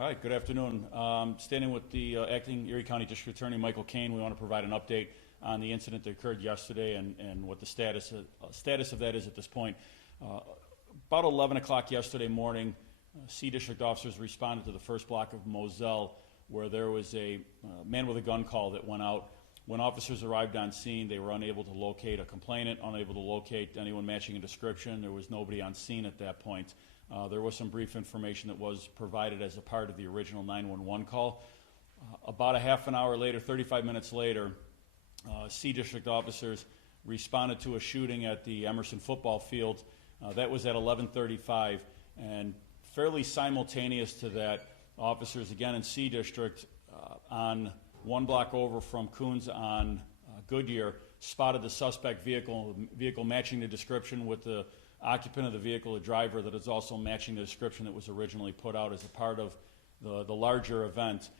All right, good afternoon. Standing with the Acting Erie County District Attorney Michael Kane, we want to provide an update on the incident that occurred yesterday and what the status of that is at this point. About 11 o'clock yesterday morning, C District officers responded to the first block of Moselle where there was a man with a gun call that went out. When officers arrived on scene, they were unable to locate a complainant, unable to locate anyone matching a description. There was nobody on scene at that point. There was some brief information that was provided as a part of the original 911 call. About a half an hour later, 35 minutes later, C District officers responded to a shooting at the Emerson football field. That was at 11:35, and fairly simultaneous to that, officers again in C District on one block over from Coons on Goodyear spotted the suspect vehicle matching the description with the occupant of the vehicle, a driver that is also matching the description that was originally put out as a part of the larger event.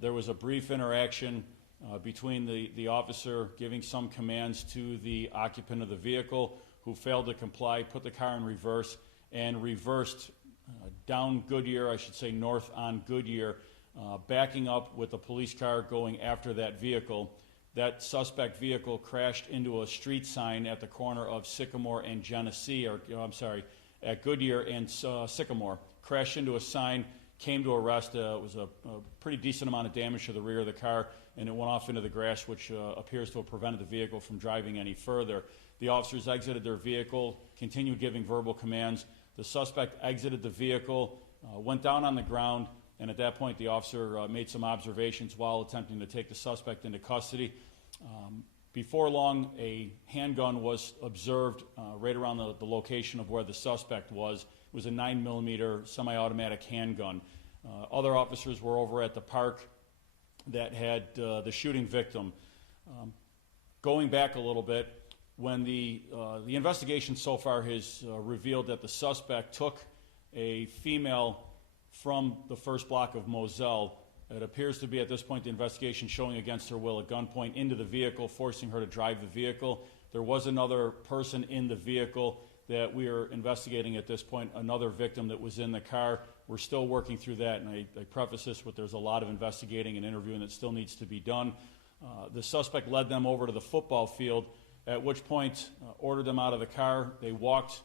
There was a brief interaction between the officer giving some commands to the occupant of the vehicle who failed to comply, put the car in reverse, and reversed down Goodyear, I should say north on Goodyear, backing up with a police car going after that vehicle. That suspect vehicle crashed into a street sign at the corner of Sycamore and Genesee, at Goodyear and Sycamore. Crashed into a sign, came to a rest. It was a pretty decent amount of damage to the rear of the car, and it went off into the grass, which appears to have prevented the vehicle from driving any further. The officers exited their vehicle, continued giving verbal commands. The suspect exited the vehicle, went down on the ground, and at that point the officer made some observations while attempting to take the suspect into custody. Before long, a handgun was observed right around the location of where the suspect was. It was a 9mm semi-automatic handgun. Other officers were over at the park that had the shooting victim. Going back a little bit, when the investigation so far has revealed that the suspect took a female from the first block of Moselle. It appears to be at this point the investigation showing against her will at gunpoint into the vehicle, forcing her to drive the vehicle. There was another person in the vehicle that we are investigating at this point, another victim that was in the car. We're still working through that, and I preface this with there's a lot of investigating and interviewing that still needs to be done. The suspect led them over to the football field, at which point ordered them out of the car. They walked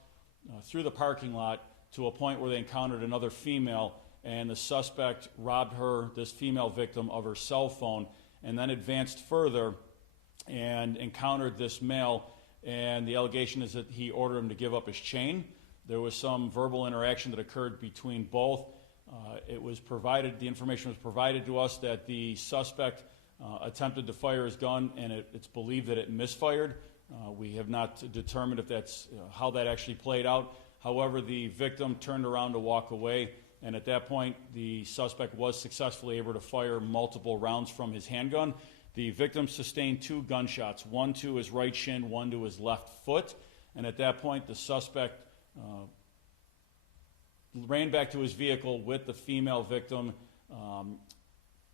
through the parking lot to a point where they encountered another female, and the suspect robbed her, this female victim, of her cell phone, and then advanced further and encountered this male, and the allegation is that he ordered him to give up his chain. There was some verbal interaction that occurred between both. The information was provided to us that the suspect attempted to fire his gun, and it's believed that it misfired. We have not determined if that's how that actually played out. However, the victim turned around to walk away, and at that point, the suspect was successfully able to fire multiple rounds from his handgun. The victim sustained 2 gunshots, one to his right shin, one to his left foot, and at that point, the suspect ran back to his vehicle with the female victim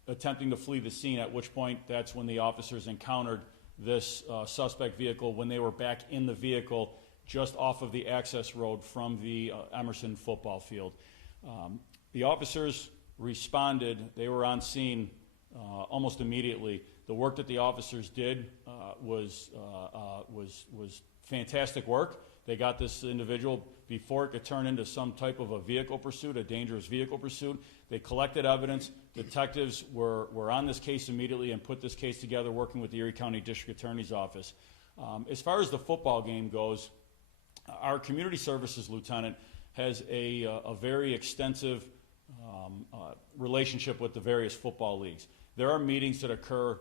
attempting to flee the scene, at which point that's when the officers encountered this suspect vehicle when they were back in the vehicle just off of the access road from the Emerson football field. The officers responded. They were on scene almost immediately. The work that the officers did was fantastic work. They got this individual before it could turn into some type of a vehicle pursuit, a dangerous vehicle pursuit. They collected evidence. Detectives were on this case immediately and put this case together working with the Erie County District Attorney's Office. As far as the football game goes, our community services lieutenant has a very extensive relationship with the various football leagues. There are meetings that occur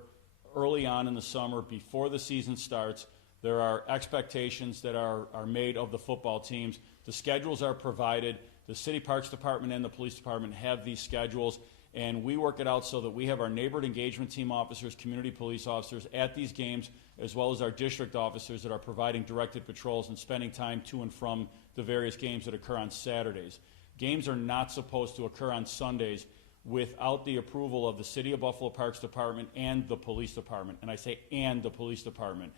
early on in the summer before the season starts. There are expectations that are made of the football teams. The schedules are provided. The City Parks Department and the Police Department have these schedules, and we work it out so that we have our neighborhood engagement team officers, community police officers at these games, as well as our district officers that are providing directed patrols and spending time to and from the various games that occur on Saturdays. Games are not supposed to occur on Sundays without the approval of the City of Buffalo Parks Department and the Police Department, and I say and the Police Department.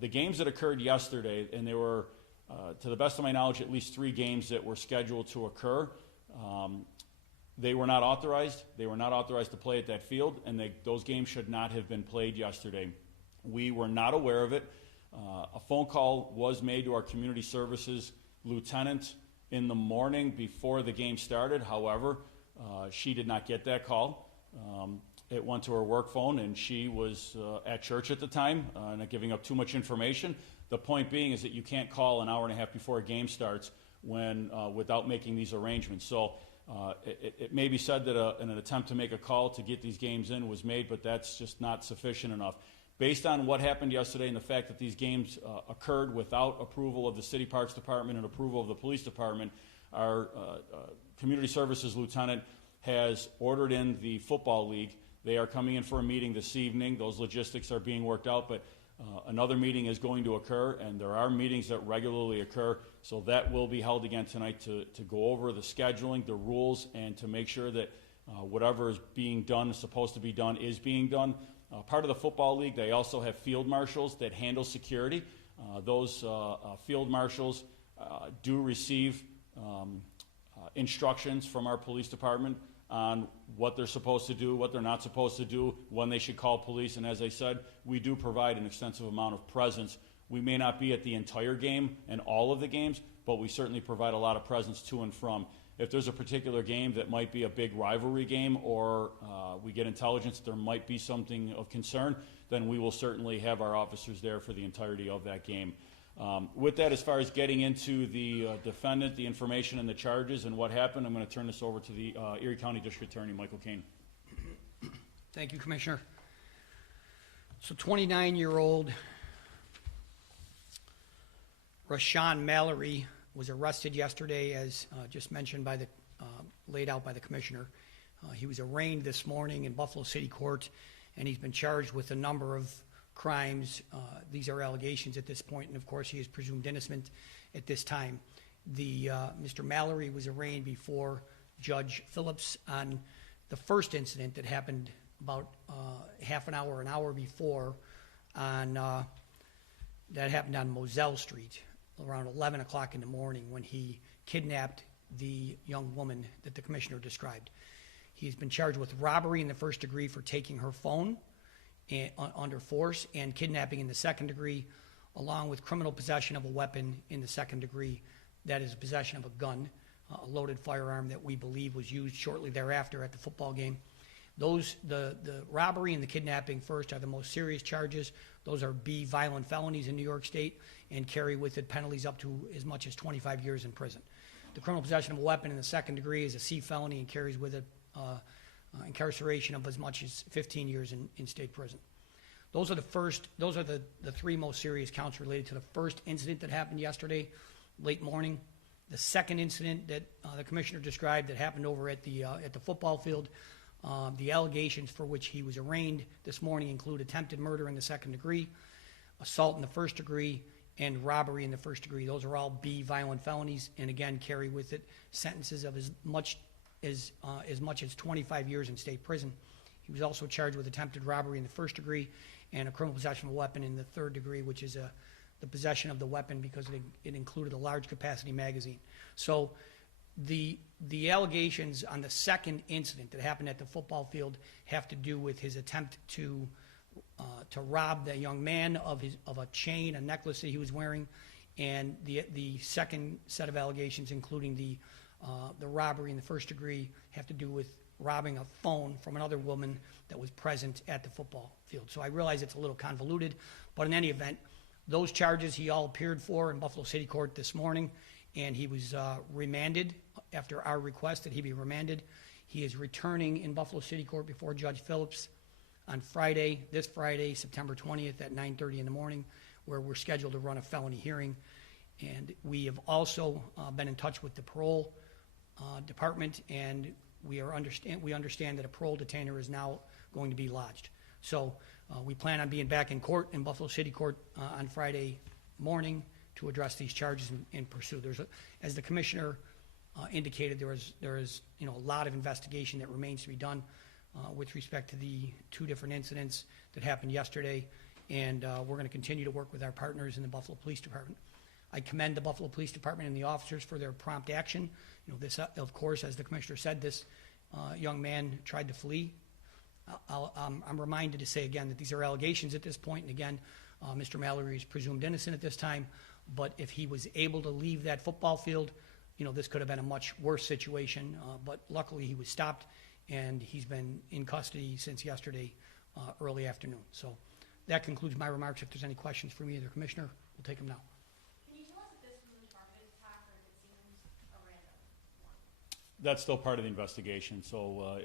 The games that occurred yesterday, and there were, to the best of my knowledge, at least 3 games that were scheduled to occur. They were not authorized. They were not authorized to play at that field, and those games should not have been played yesterday. We were not aware of it. A phone call was made to our community services lieutenant in the morning before the game started. However, she did not get that call. It went to her work phone, and she was at church at the time, not giving up too much information. The point being is that you can't call an hour and a half before a game starts without making these arrangements. So it may be said that an attempt to make a call to get these games in was made, but that's just not sufficient enough. Based on what happened yesterday and the fact that these games occurred without approval of the City Parks Department and approval of the Police Department, our Community Services Lieutenant has ordered in the Football League. They are coming in for a meeting this evening. Those logistics are being worked out, but another meeting is going to occur, and there are meetings that regularly occur, so that will be held again tonight to go over the scheduling, the rules, and to make sure that whatever is being done, is supposed to be done, is being done. Part of the Football League, they also have field marshals that handle security. Those field marshals do receive instructions from our police department on what they're supposed to do, what they're not supposed to do, when they should call police. And as I said, we do provide an extensive amount of presence. We may not be at the entire game and all of the games, but we certainly provide a lot of presence to and from. If there's a particular game that might be a big rivalry game, or we get intelligence there might be something of concern, then we will certainly have our officers there for the entirety of that game. With that, as far as getting into the defendant, the information and the charges and what happened, I'm going to turn this over to the Erie County District Attorney, Michael Kane. Thank you, Commissioner. So 29-year-old Rashawn Mallory was arrested yesterday, as just mentioned by laid out by the Commissioner. He was arraigned this morning in Buffalo City Court, and he's been charged with a number of crimes. These are allegations at this point, and of course he is presumed innocent at this time. Mr. Mallory was arraigned before Judge Phillips on the first incident that happened about an hour before that happened on Moselle Street around 11 o'clock in the morning, when he kidnapped the young woman that the Commissioner described. He's been charged with robbery in the first degree for taking her phone under force, and kidnapping in the second degree, along with criminal possession of a weapon in the second degree, that is possession of a gun, a loaded firearm that we believe was used shortly thereafter at the football game. The robbery and the kidnapping first are the most serious charges. Those are B, violent felonies in New York State, and carry with it penalties up to as much as 25 years in prison. The criminal possession of a weapon in the second degree is a C felony and carries with it incarceration of as much as 15 years in state prison. Those are the three most serious counts related to the first incident that happened yesterday, late morning. The second incident that the Commissioner described that happened over at the football field, the allegations for which he was arraigned this morning include attempted murder in the second degree, assault in the first degree, and robbery in the first degree. Those are all B, violent felonies, and again carry with it sentences of as much as 25 years in state prison. He was also charged with attempted robbery in the first degree and a criminal possession of a weapon in the third degree, which is the possession of the weapon because it included a large capacity magazine. So the allegations on the second incident that happened at the football field have to do with his attempt to rob the young man of a chain, a necklace that he was wearing, and the second set of allegations, including the robbery in the first degree, have to do with robbing a phone from another woman that was present at the football field. So I realize it's a little convoluted, but in any event, those charges he all appeared for in Buffalo City Court this morning, and he was remanded after our request that he be remanded. He is returning in Buffalo City Court before Judge Phillips on this Friday, September 20th at 9:30 in the morning, where we're scheduled to run a felony hearing. And we have also been in touch with the parole department, and we understand that a parole detainer is now going to be lodged. So we plan on being back in court, in Buffalo City Court, on Friday morning to address these charges and pursue. As the Commissioner indicated, there is a lot of investigation that remains to be done with respect to the two different incidents that happened yesterday, and we're going to continue to work with our partners in the Buffalo Police Department. I commend the Buffalo Police Department and the officers for their prompt action. This, of course, as the Commissioner said, this young man tried to flee. I'm reminded to say again that these are allegations at this point, and again, Mr. Mallory is presumed innocent at this time, but if he was able to leave that football field, this could have been a much worse situation, but luckily he was stopped, and he's been in custody since yesterday early afternoon. So that concludes my remarks. If there's any questions for me or the Commissioner, we'll take them now. Can you tell us if this was a targeted attack or if it seems a random one? That's still part of the investigation. So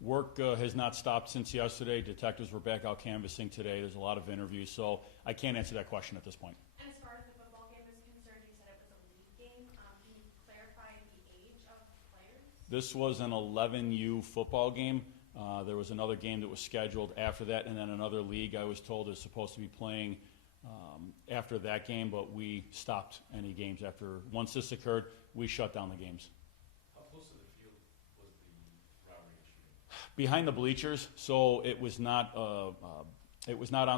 work has not stopped since yesterday. Detectives were back out canvassing today. There's a lot of interviews, so I can't answer that question at this point. And as far as the football game is concerned, you said it was a league game. Can you clarify the age of the players? This was an 11U football game. There was another game that was scheduled after that, and then another league I was told is supposed to be playing after that game, but we stopped any games after. Once this occurred, we shut down the games. How close to the field was the robbery and shooting? Behind the bleachers, so it was not on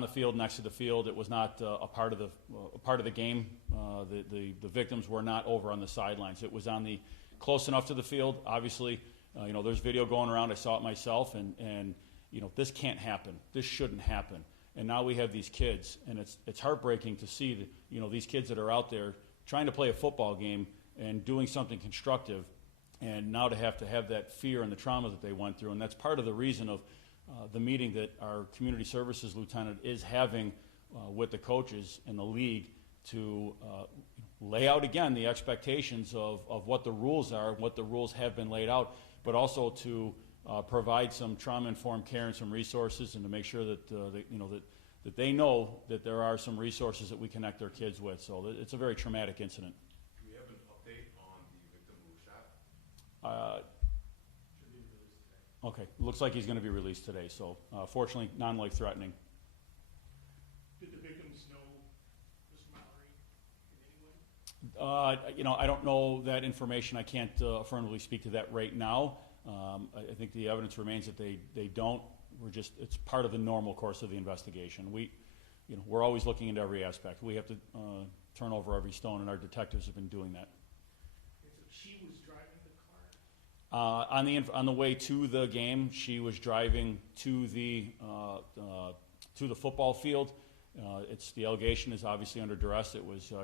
the field, next to the field. It was not a part of the game. The victims were not over on the sidelines. It was on the close enough to the field. Obviously, there's video going around. I saw it myself, and this can't happen. This shouldn't happen. And now we have these kids, and it's heartbreaking to see that, these kids that are out there trying to play a football game and doing something constructive, and now to have that fear and the trauma that they went through. And that's part of the reason of the meeting that our community services lieutenant is having with the coaches in the league to lay out again the expectations of what the rules are, what the rules have been laid out, but also to provide some trauma-informed care and some resources, and to make sure that that they know that there are some resources that we connect their kids with. So it's a very traumatic incident. Do we have an update on the victim who was shot? Should be released today. Okay, looks like he's going to be released today. So fortunately, non-life-threatening. Did the victims know Mr. Mallory in any way? I don't know that information. I can't affirmatively speak to that right now. I think the evidence remains that they don't. It's part of the normal course of the investigation. We're always looking into every aspect. We have to turn over every stone, and our detectives have been doing that. So she was driving the car? On the way to the game, she was driving to the football field. The allegation is obviously under duress.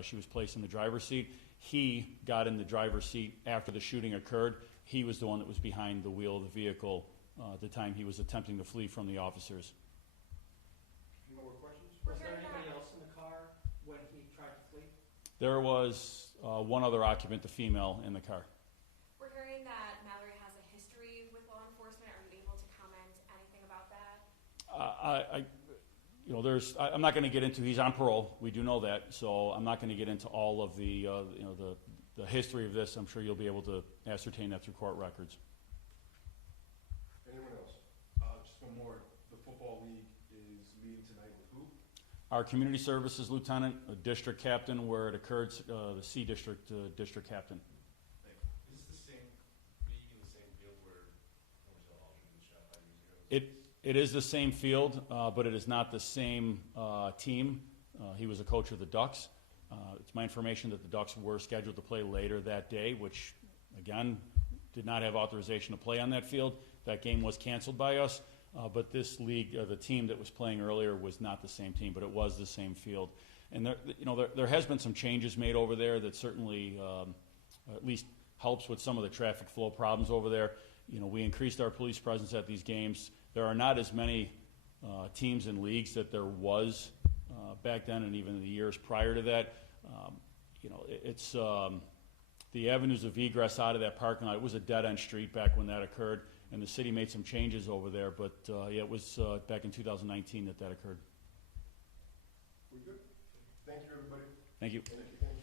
She was placed in the driver's seat. He got in the driver's seat after the shooting occurred. He was the one that was behind the wheel of the vehicle at the time he was attempting to flee from the officers. Any more questions? Was there anybody else in the car when he tried to flee? There was one other occupant, the female, in the car. We're hearing that Mallory has a history with law enforcement. Are you able to comment anything about that? I'm not going to get into. He's on parole. We do know that, so I'm not going to get into all of the history of this. I'm sure you'll be able to ascertain that through court records. Anyone else? Just one more. The football league is meeting tonight with who? Our community services lieutenant, a district captain where it occurred, the C district district captain. Thank you. Is this the same league in the same field where Marcel Aldridge was shot 5 years ago? It is the same field, but it is not the same team. He was a coach of the Ducks. It's my information that the Ducks were scheduled to play later that day, which, again, did not have authorization to play on that field. That game was canceled by us, but this league, the team that was playing earlier, was not the same team, but it was the same field. And there has been some changes made over there that certainly at least helps with some of the traffic flow problems over there. We increased our police presence at these games. There are not as many teams and leagues that there was back then, and even in the years prior to that. It's the avenues of egress out of that parking lot. It was a dead-end street back when that occurred, and the city made some changes over there. But it was back in 2019 that occurred. We're good. Thank you, everybody. Thank you. Thank you.